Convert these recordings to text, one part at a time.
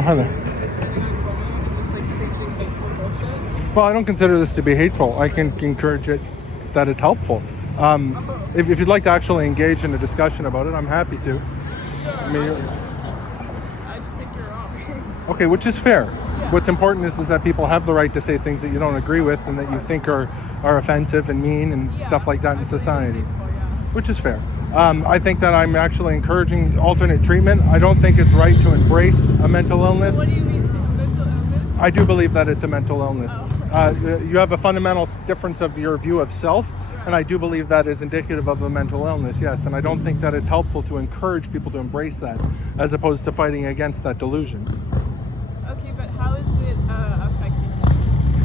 hi there. Well, I don't consider this to be hateful. I can encourage it that it's helpful. If you'd like to actually engage in a discussion about it, I'm happy to. I mean, I just think you're wrong. okay, which is fair. What's important is that people have the right to say things that you don't agree with and that you think are offensive and mean and stuff like that in society, which is fair. I think that I'm actually encouraging alternate treatment. I don't think it's right to embrace a mental illness. So what do you mean, mental illness? I do believe that it's a mental illness. You have a fundamental difference of your view of self, and I do believe that is indicative of a mental illness, yes. And I don't think that it's helpful to encourage people to embrace that, as opposed to fighting against that delusion. Okay, but how is it affecting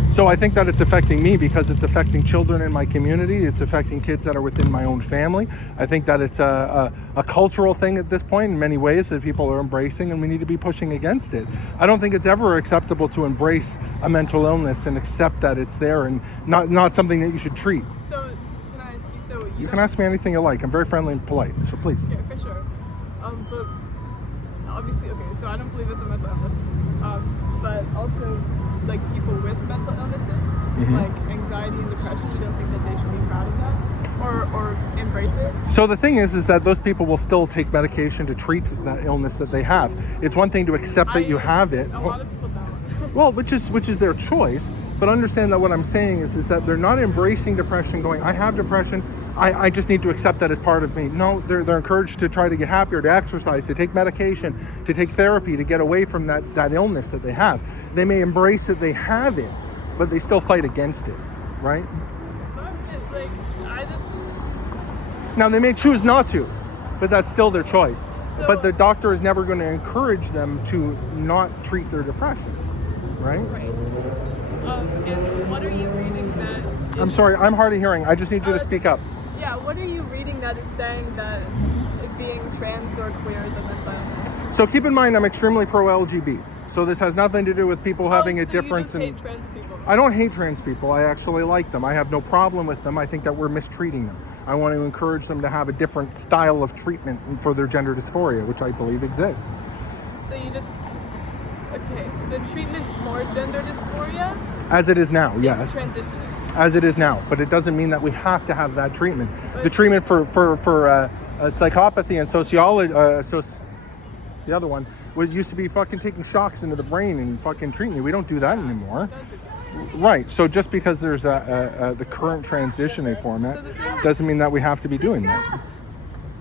you? So I think that it's affecting me because it's affecting children in my community. It's affecting kids that are within my own family. I think that it's a cultural thing at this point in many ways that people are embracing, and we need to be pushing against it. I don't think it's ever acceptable to embrace a mental illness and accept that it's there and not something that you should treat. So can I ask you, so You can ask me anything you like. I'm very friendly and polite, so please. Yeah, for sure. But obviously, okay, so I don't believe it's a mental illness. But also, like, people with mental illnesses, like anxiety and depression, you don't think that they should be proud of that? Or embrace it? So the thing is that those people will still take medication to treat that illness that they have. It's one thing to accept that you have it. A lot of people don't. Well, which is their choice. But understand that what I'm saying is that they're not embracing depression, going, I have depression, I just need to accept that as part of me. No, they're encouraged to try to get happier, to exercise, to take medication, to take therapy, to get away from that illness that they have. They may embrace that they have it, but they still fight against it, right? Like, Now, they may choose not to, but that's still their choice. So, but the doctor is never going to encourage them to not treat their depression, right? Right. And what are you reading that... I'm sorry, I'm hard of hearing. I just need you to speak up. Yeah, what are you reading that is saying that being trans or queer is a mental illness? So keep in mind, I'm extremely pro-LGBT. So this has nothing to do with people having a difference in... in... hate trans people. I don't hate trans people. I actually like them. I have no problem with them. I think that we're mistreating them. I want to encourage them to have a different style of treatment for their gender dysphoria, which I believe exists. So you just... Okay, the treatment for gender dysphoria... As it is now, yes. Is transitioning. As it is now, but it doesn't mean that we have to have that treatment. The treatment for psychopathy and sociology, the other one, used to be fucking taking shocks into the brain and fucking treating you. We don't do that anymore. Right, so just because there's the current transitioning format doesn't mean that we have to be doing that.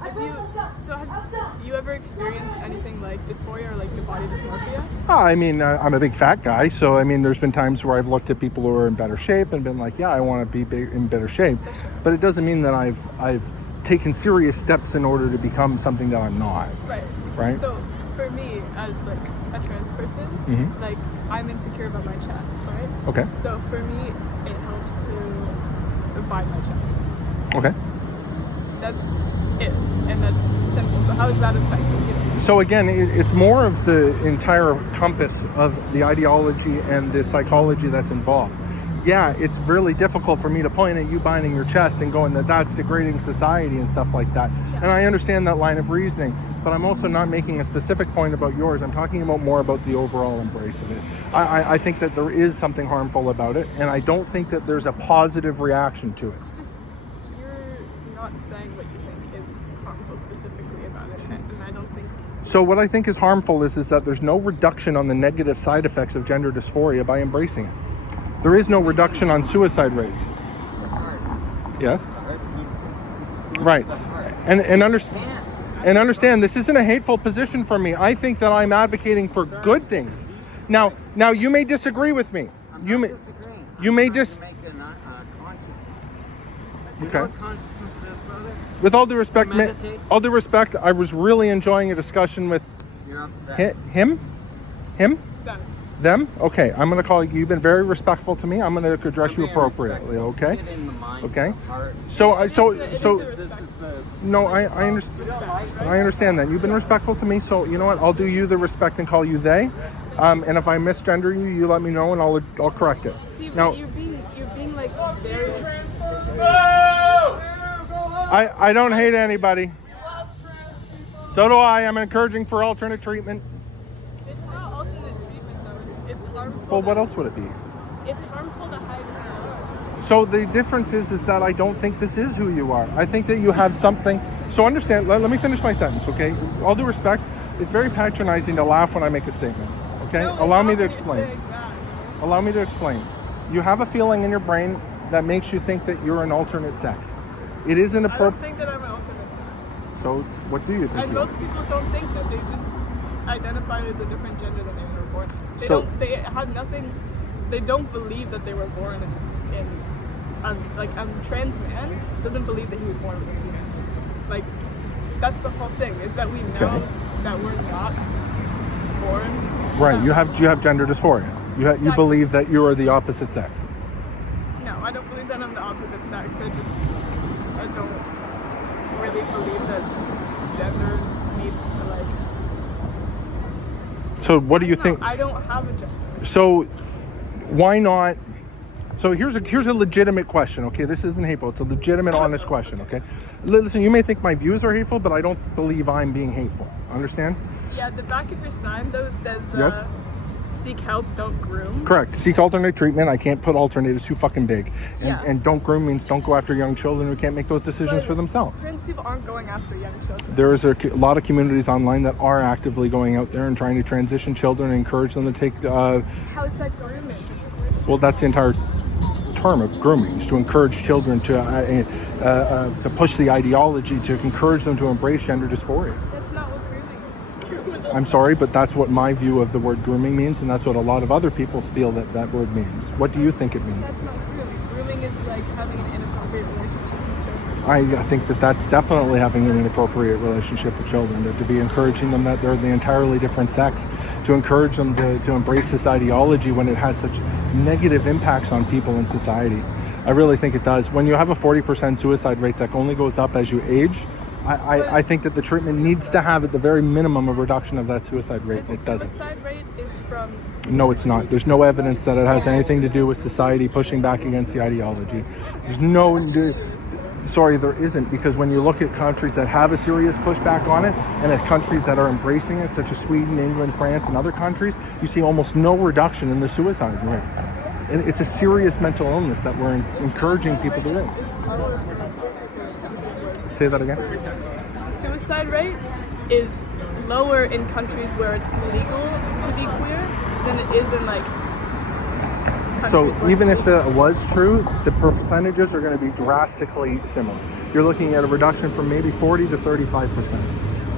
Have you ever experienced anything like dysphoria or like the body dysmorphia? I mean, I'm a big fat guy, so I mean, there's been times where I've looked at people who are in better shape and been like, yeah, I want to be in better shape. But it doesn't mean that I've taken serious steps in order to become something that I'm not. Right? So for me, as like a trans person, like I'm insecure about my chest, right? Okay. So for me, it helps to bite my chest. Okay. That's it, and that's simple. So how is that affecting you? So again, it's more of the entire compass of the ideology and the psychology that's involved. Yeah, it's really difficult for me to point at you binding your chest and going that that's degrading society and stuff like that. Yeah. And I understand that line of reasoning, but I'm also not making a specific point about yours. I'm talking about more about the overall embrace of it. I think that there is something harmful about it, and I don't think that there's a positive reaction to it. You're not saying what you think is harmful specifically about it, and I don't think... So what I think is harmful is that there's no reduction on the negative side effects of gender dysphoria by embracing it. There is no reduction on suicide rates. Yes? Right. And understand this isn't a hateful position for me. I think that I'm advocating for good things. Now you may disagree with me. You may Okay. With all due respect, I was really enjoying a discussion with him? Them? Okay, I'm going to call you. You've been very respectful to me. I'm going to address you appropriately, okay? Okay. No, I understand that. You've been respectful to me, so you know what? I'll do you the respect and call you they. And if I misgender you, you let me know and I'll correct it. See, now, you're being like very... I don't hate anybody. So do I. I'm encouraging for alternate treatment. It's not alternate harmful. Well, what else would it be? It's harmful to hide who you are. So the difference is that I don't think this is who you are. I think that you have something. So understand, let me finish my sentence, okay? All due respect, it's very patronizing to laugh when I make a statement, okay? No, Allow me to you're explain. saying that. Allow me to explain. You have a feeling in your brain that makes you think that you're an alternate sex. It isn't I don't appropriate. think that I'm an alternate sex. So what do you think? And you are? most people don't think that. They just identify as a different gender than they were born as. They So- don't. They have nothing. They don't believe that they were born in like a trans man doesn't believe that he was born with a penis. Like that's the whole thing. Is that we know Okay. that we're not born. Right. You have gender dysphoria. You Exactly. believe that you are the opposite sex. No, I don't believe that I'm the opposite sex. I don't really believe that gender needs to like. So what do you No, think? I don't have a gender. So why not? So here's a legitimate question, okay? This isn't hateful. It's a legitimate, honest question, okay? Listen, you may think my views are hateful, but I don't believe I'm being hateful. Understand? Yeah, the back of your sign though says Yes. seek help, don't groom. Correct. Seek alternate treatment. I can't put alternate. It's too fucking big. And, Yeah. and don't groom means don't go after young children who can't make those decisions But for themselves. Trans people aren't going after young children. There is a lot of communities online that are actively going out there and trying to transition children and encourage them to take. How is that grooming? Well, that's the entire term of grooming, is to encourage children to push the ideology, to encourage them to embrace gender dysphoria. That's not what grooming is. I'm sorry, but that's what my view of the word grooming means, and that's what a lot of other people feel that word means. What do you think it means? That's not grooming. Grooming is like having an inappropriate relationship with children. I think that's definitely having an inappropriate relationship with children, to be encouraging them that they're the entirely different sex, to encourage them to embrace this ideology when it has such negative impacts on people in society. I really think it does. When you have a 40% suicide rate that only goes up as you age, I think that the treatment needs to have at the very minimum a reduction of that suicide rate. The It doesn't. suicide rate is from. No, it's not. There's no evidence that it has anything to do with society pushing back against the ideology. There's no. Sorry, there isn't, because when you look at countries that have a serious pushback on it and at countries that are embracing it, such as Sweden, England, France, and other countries, you see almost no reduction in the suicide rate. And it's a serious mental illness that we're encouraging people to live. Say that again? The suicide rate is lower in countries where it's legal to be queer than it is in like. So countries where even it's if illegal. it was true, the percentages are going to be drastically similar. You're looking at a reduction from maybe 40 to 35%.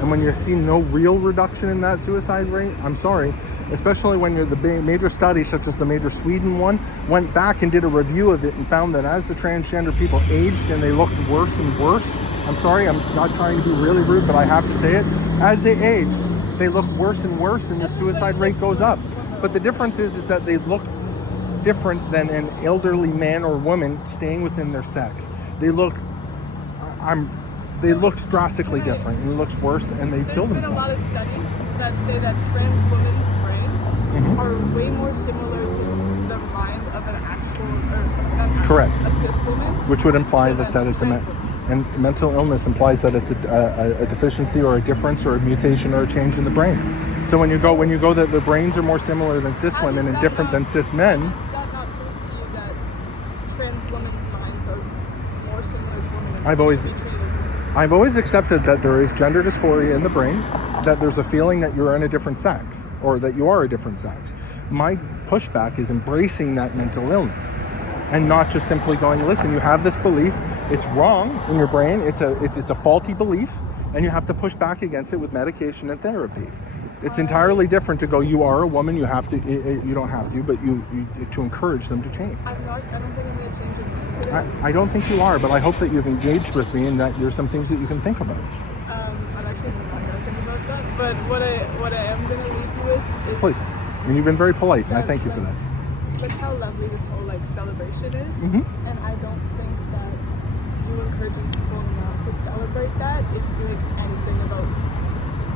And when you see no real reduction in that suicide rate, I'm sorry, especially when you're the major studies, such as the major Sweden one, went back and did a review of it and found that as the transgender people aged and they looked worse and worse, I'm sorry, I'm not trying to be really rude, but I have to say it, as they age, they look worse and worse and the suicide rate goes up. But the difference is that they look different than an elderly man or woman staying within their sex. They look drastically different, and it looks worse, and they kill There's been a lot themselves. of studies that say that trans women's brains are way more similar to the mind of an actual, or sorry, not actual, Correct. a cis woman. Which would imply than that it's a trans women. and mental illness implies that it's a deficiency or a difference or a mutation or a change in the brain. So when you go that the brains are more similar than cis How women does and that different than not- cis men, Does that not prove to you that trans women's minds are more similar to women and I've they always- should be treated as women? I've always accepted that there is gender dysphoria in the brain, that there's a feeling that you're in a different sex or that you are a different sex. My pushback is embracing that mental illness and not just simply going, listen, you have this belief, it's wrong in your brain, it's a faulty belief, and you have to push back against it with medication and therapy. It's entirely different to go, you are a woman, you have to, you don't have to, but you to encourage them to change. I don't think I'm going to change it today. I don't think you are, but I hope that you've engaged with me and that there's some things that you can think about. I'm actually not going to think about that. But what I am going to leave you with is Please. And you've been very polite, and I thank you for that. look how lovely this whole like celebration is. Mhm. And I don't think that you encouraging people not to celebrate that is doing anything about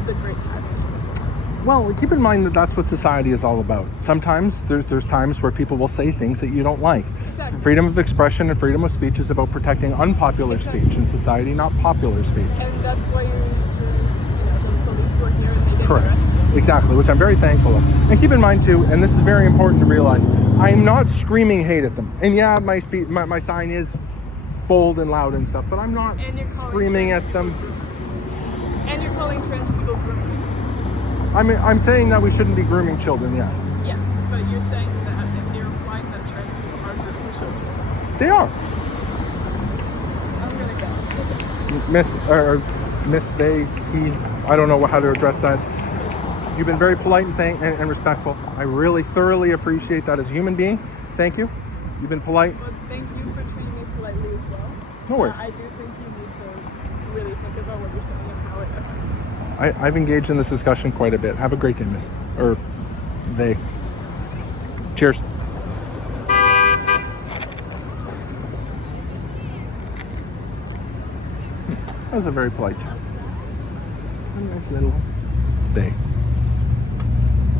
the great time in this world. Well, keep in mind that that's what society is all about. Sometimes there's times where people will say things that you don't like. Exactly. Freedom of expression and freedom of speech is about protecting unpopular speech in society, not popular speech. And that's why the police were here and they didn't Correct. arrest you. Exactly, which I'm very thankful of. And keep in mind too, and this is very important to realize, I'm not screaming hate at them. And yeah, my sign is bold and loud and stuff, but I'm not And you're calling screaming trans at them. people groomers. And you're calling trans people groomers. I'm saying that we shouldn't be grooming children, yes. Yes, but you're saying that if you're implying that trans people are grooming children. They are. I'm gonna go. Miss, they, he, I don't know how to address that. You've been very polite and respectful. I really thoroughly appreciate that as a human being. Thank you. You've been polite. Well, thank you for treating me politely as well. No worries. I do think you need to really think about what you're saying and how it affects me. I've engaged in this discussion quite a bit. Have a great day, miss. Or they. Cheers. That was a very polite chat. A nice little day.